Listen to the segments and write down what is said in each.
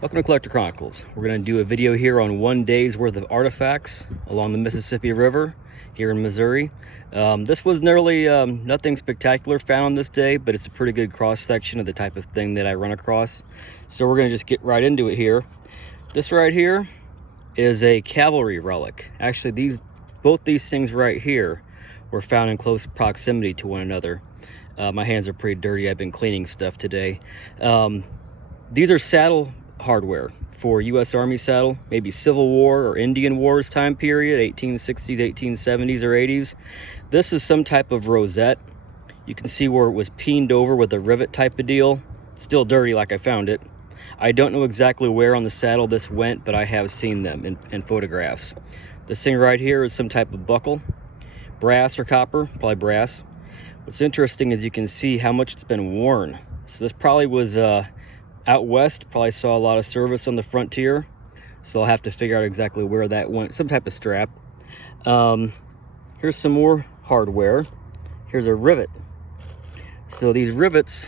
Welcome to Collector Chronicles. We're going to do a video here on one day's worth of artifacts along the Mississippi River here in Missouri. This was nearly nothing spectacular found this day, but it's a pretty good cross-section of the type of thing that I run across. So we're going to just get right into it here. This right here is a Cavalry Relic. Actually, both these things right here were found in close proximity to one another. My hands are pretty dirty. I've been cleaning stuff today. These are saddle hardware for U.S. Army saddle, maybe Civil War or Indian Wars time period, 1860s, 1870s, or 80s. This is some type of rosette. You can see where it was peened over with a rivet type of deal. Still dirty like I found it. I don't know exactly where on the saddle this went, but I have seen them in photographs. This thing right here is some type of buckle. Brass or copper, probably brass. What's interesting is you can see how much it's been worn. So this probably was out west, probably saw a lot of service on the frontier, so I'll have to figure out exactly where that went. Some type of strap. Here's some more hardware. Here's a rivet. So these rivets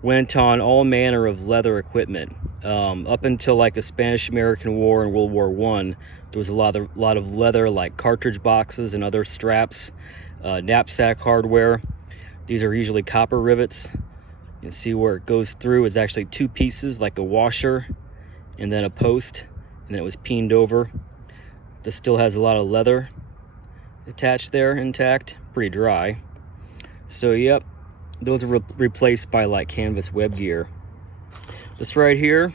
went on all manner of leather equipment. Up until like the Spanish-American War and World War I, there was a lot of leather, like cartridge boxes and other straps, knapsack hardware. These are usually copper rivets. You can see where it goes through. It's actually two pieces, like a washer and then a post, and then it was peened over. This still has a lot of leather attached there, intact, pretty dry. So yep, those are replaced by like canvas web gear. This right here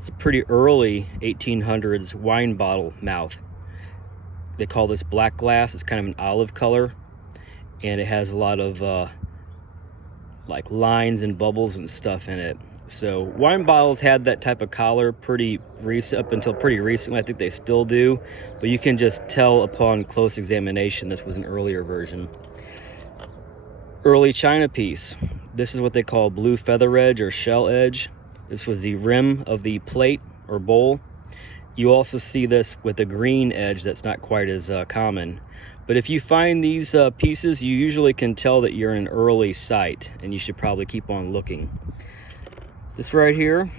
is a pretty early 1800s wine bottle mouth. They call this black glass. It's kind of an olive color, and it has a lot of like lines and bubbles and stuff in it. So wine bottles had that type of collar pretty recent, up until pretty recently. I think they still do, but you can just tell upon close examination this was an earlier version. Early china piece. This is what they call blue feather edge or shell edge. This was the rim of the plate or bowl. You also see this with a green edge that's not quite as common. But if you find these pieces, you usually can tell that you're in an early site, and you should probably keep on looking. This right here,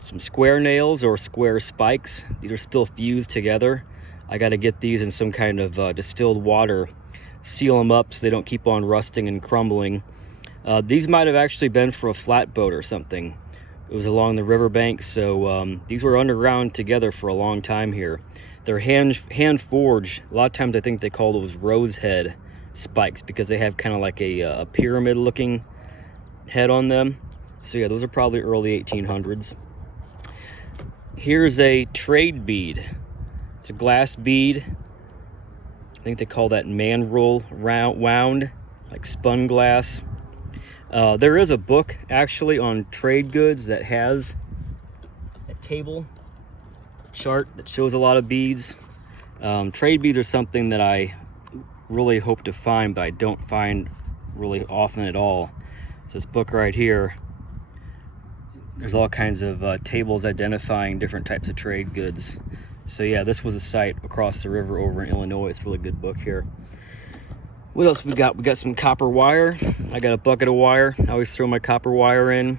some square nails or square spikes. These are still fused together. I got to get these in some kind of distilled water, seal them up so they don't keep on rusting and crumbling. These might have actually been for a flatboat or something. It was along the riverbank, so these were underground together for a long time here. They're hand forged. A lot of times I think they call those rose head spikes because they have kind of like a pyramid looking head on them. So yeah, those are probably early 1800s. Here's a trade bead. It's a glass bead. I think they call that man roll wound, like spun glass. There is a book actually on trade goods that has a table chart that shows a lot of beads. Trade beads are something that I really hope to find, but I don't find really often at all. So this book right here, there's all kinds of tables identifying different types of trade goods. So yeah, this was a site across the river over in Illinois. It's a really good book here. What else we got? We got some copper wire. I got a bucket of wire. I always throw my copper wire in.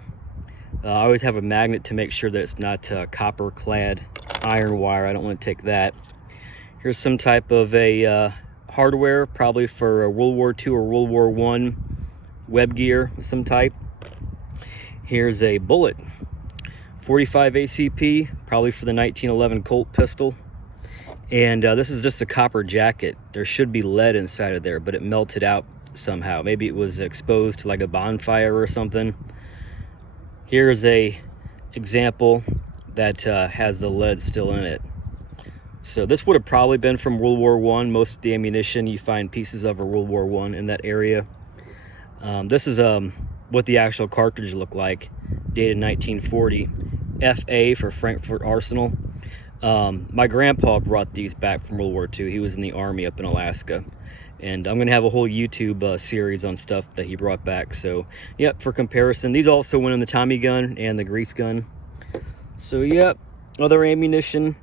I always have a magnet to make sure that it's not copper clad iron wire. I don't want to take that. Here's some type of a hardware, probably for World War II or World War I web gear of some type. Here's a bullet, 45 ACP, probably for the 1911 Colt pistol. And this is just a copper jacket. There should be lead inside of there, but it melted out somehow. Maybe it was exposed to like a bonfire or something. Here's a example that has the lead still in it. So this would have probably been from World War I. Most of the ammunition you find pieces of are World War I in that area. This is what the actual cartridge looked like, dated 1940. FA for Frankfurt Arsenal. My grandpa brought these back from World War II. He was in the Army up in Alaska. And I'm going to have a whole YouTube series on stuff that he brought back. So, yep, for comparison. These also went in the Tommy gun and the grease gun. So, yep, other ammunition.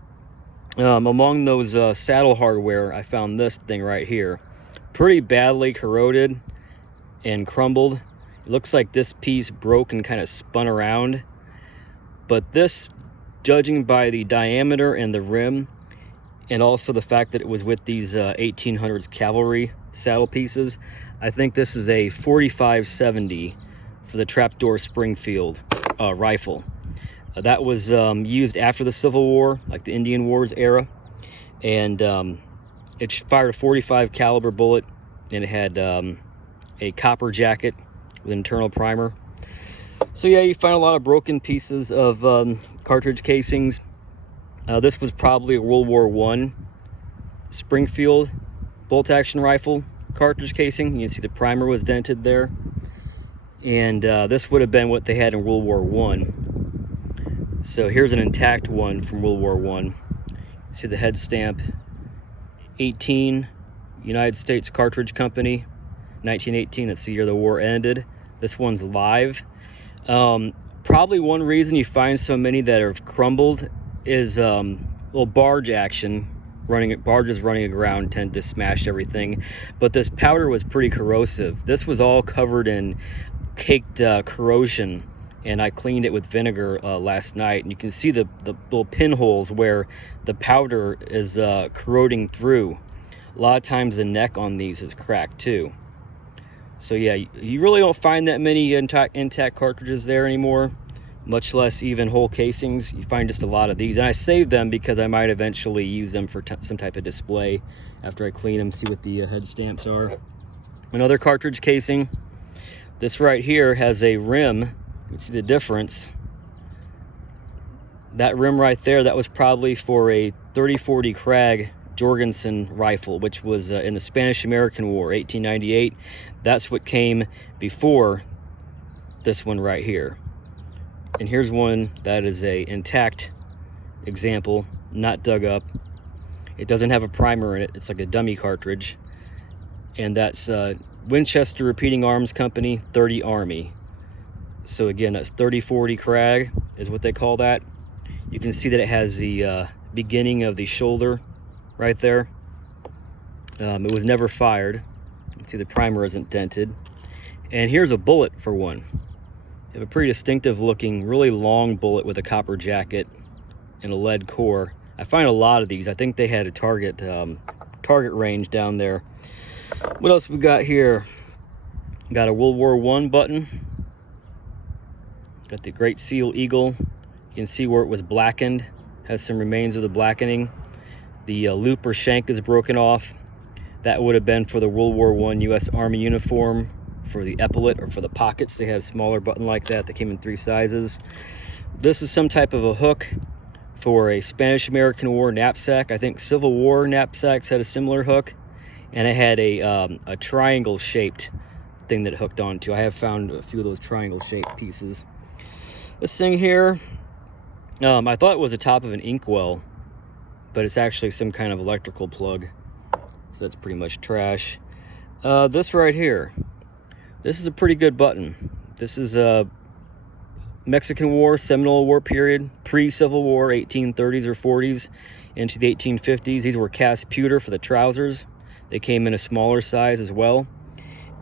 Among those saddle hardware, I found this thing right here. Pretty badly corroded and crumbled. It looks like this piece broke and kind of spun around. But this, judging by the diameter and the rim, and also the fact that it was with these 1800s cavalry saddle pieces, I think this is a 45-70 for the trapdoor Springfield rifle. That was used after the Civil War, like the Indian Wars era, and it fired a 45 caliber bullet, and it had a copper jacket with internal primer. So yeah, you find a lot of broken pieces of cartridge casings. This was probably a World War I Springfield bolt-action rifle cartridge casing. You can see the primer was dented there. And this would have been what they had in World War I. So here's an intact one from World War I. See the head stamp, 18, United States Cartridge Company, 1918. That's the year the war ended. This one's live. Probably one reason you find so many that have crumbled is little barge action. Barges running aground tend to smash everything, but this powder was pretty corrosive. This was all covered in caked corrosion, and I cleaned it with vinegar last night, and you can see the little pinholes where the powder is corroding through. A lot of times the neck on these is cracked too. So yeah, you really don't find that many intact cartridges there anymore, much less even whole casings. You find just a lot of these, and I saved them because I might eventually use them for some type of display after I clean them, see what the head stamps are. Another cartridge casing. This right here has a rim. You can see the difference. That rim right there, that was probably for a 30-40 Krag Jorgensen rifle, which was in the Spanish-American War, 1898. That's what came before this one right here. And here's one that is a intact example, not dug up. It doesn't have a primer in it. It's like a dummy cartridge. And that's Winchester Repeating Arms Company, 30 Army. So again, that's 30-40 Krag is what they call that. You can see that it has the beginning of the shoulder right there. It was never fired. You can see the primer isn't dented. And here's a bullet for one. You have a pretty distinctive looking, really long bullet with a copper jacket and a lead core. I find a lot of these. I think they had a target range down there. What else we got here? Got a World War I button. Got the Great Seal Eagle. You can see where it was blackened. Has some remains of the blackening. The loop or shank is broken off. That would have been for the World War I U.S. Army uniform. For the epaulet or for the pockets, they had a smaller button like that came in 3 sizes. This is some type of a hook for a Spanish-American War knapsack. I think Civil War knapsacks had a similar hook, and it had a triangle-shaped thing that it hooked onto. I have found a few of those triangle-shaped pieces. This thing here, I thought it was the top of an inkwell, but it's actually some kind of electrical plug, so that's pretty much trash. This right here, this is a pretty good button. This is a Mexican War, Seminole War period, pre-Civil War, 1830s or 40s into the 1850s. These were cast pewter for the trousers. They came in a smaller size as well.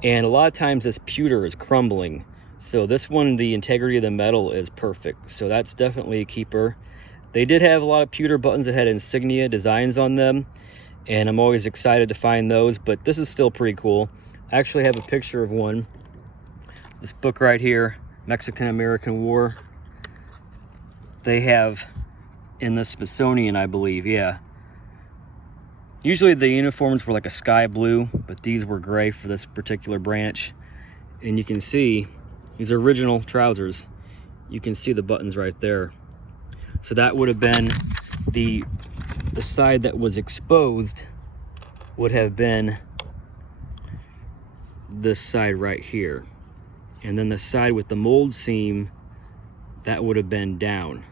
And a lot of times this pewter is crumbling. So this one, the integrity of the metal is perfect. So that's definitely a keeper. They did have a lot of pewter buttons that had insignia designs on them, and I'm always excited to find those, but this is still pretty cool. I actually have a picture of one. This book right here, Mexican-American War. They have in the Smithsonian, I believe, yeah. Usually the uniforms were like a sky blue, but these were gray for this particular branch. And you can see, these are original trousers. You can see the buttons right there. So that would have been the side that was exposed would have been this side right here, and then the side with the mold seam, that would have been down.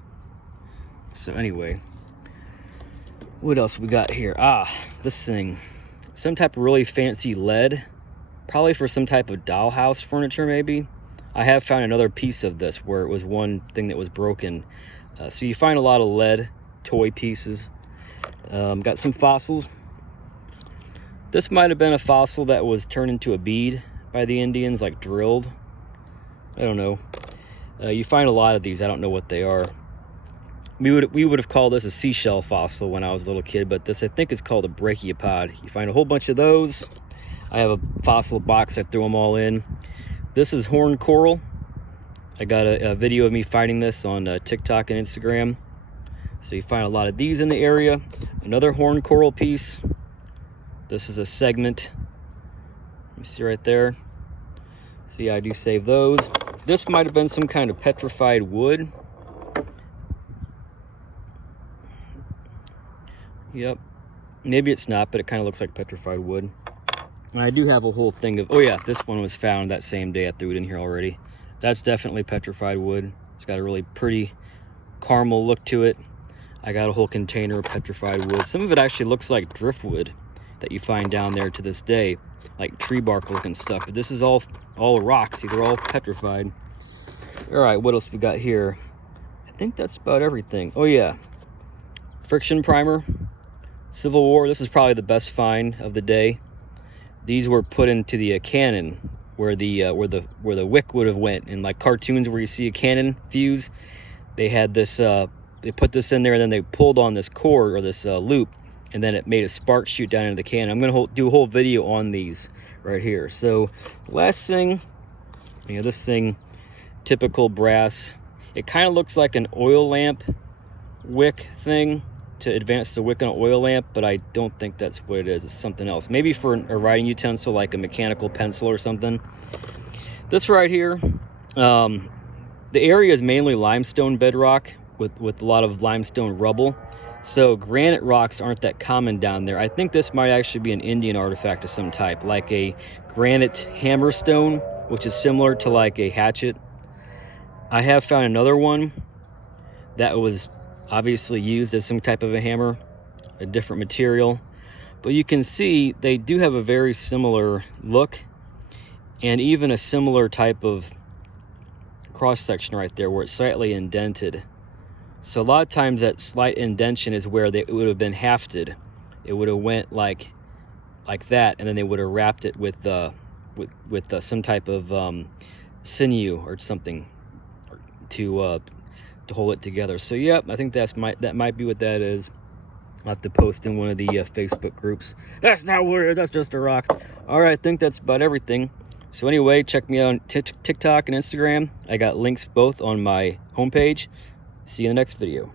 So anyway, what else we got here? This thing, some type of really fancy lead, probably for some type of dollhouse furniture maybe. I have found another piece of this where it was one thing that was broken. So you find a lot of lead toy pieces. Got some fossils. This might have been a fossil that was turned into a bead by the Indians, like drilled. I don't know. You find a lot of these. I don't know what they are. we would have called this a seashell fossil when I was a little kid, but this I think is called a brachiopod. You find a whole bunch of those. I have a fossil box. I threw them all in. This is horned coral. I got a video of me finding this on TikTok and Instagram. So you find a lot of these in the area. Another horned coral piece. This is a segment. You see right there. See, I do save those. This might have been some kind of petrified wood. Yep. Maybe it's not, but it kind of looks like petrified wood. And I do have a whole thing of, oh yeah, this one was found that same day. I threw it in here already. That's definitely petrified wood. It's got a really pretty caramel look to it. I got a whole container of petrified wood. Some of it actually looks like driftwood that you find down there to this day, like tree bark looking stuff. But this is all rocks. These are all petrified. All right, what else we got here? I think that's about everything. Oh yeah, friction primer, Civil War. This is probably the best find of the day. These were put into the cannon where the wick would have went. In like cartoons where you see a cannon fuse, they had this. They put this in there and then they pulled on this cord or this loop, and then it made a spark shoot down into the cannon. I'm gonna do a whole video on these right here. So last thing, you know, this thing, typical brass. It kind of looks like an oil lamp wick thing to advance the wick on an oil lamp, but I don't think that's what it is. It's something else. Maybe for a writing utensil, like a mechanical pencil or something. This right here, the area is mainly limestone bedrock with a lot of limestone rubble. So granite rocks aren't that common down there. I think this might actually be an Indian artifact of some type, like a granite hammerstone, which is similar to like a hatchet. I have found another one that was obviously used as some type of a hammer, a different material. But you can see they do have a very similar look and even a similar type of cross section right there where it's slightly indented. So a lot of times that slight indentation is where it would have been hafted. It would have went like that, and then they would have wrapped it with some type of sinew or something to hold it together. So yep, I think that might be what that is. I'll have to post in one of the Facebook groups. That's not what it is, that's just a rock. All right, I think that's about everything. So anyway, check me out on TikTok and Instagram. I got links both on my homepage. See you in the next video.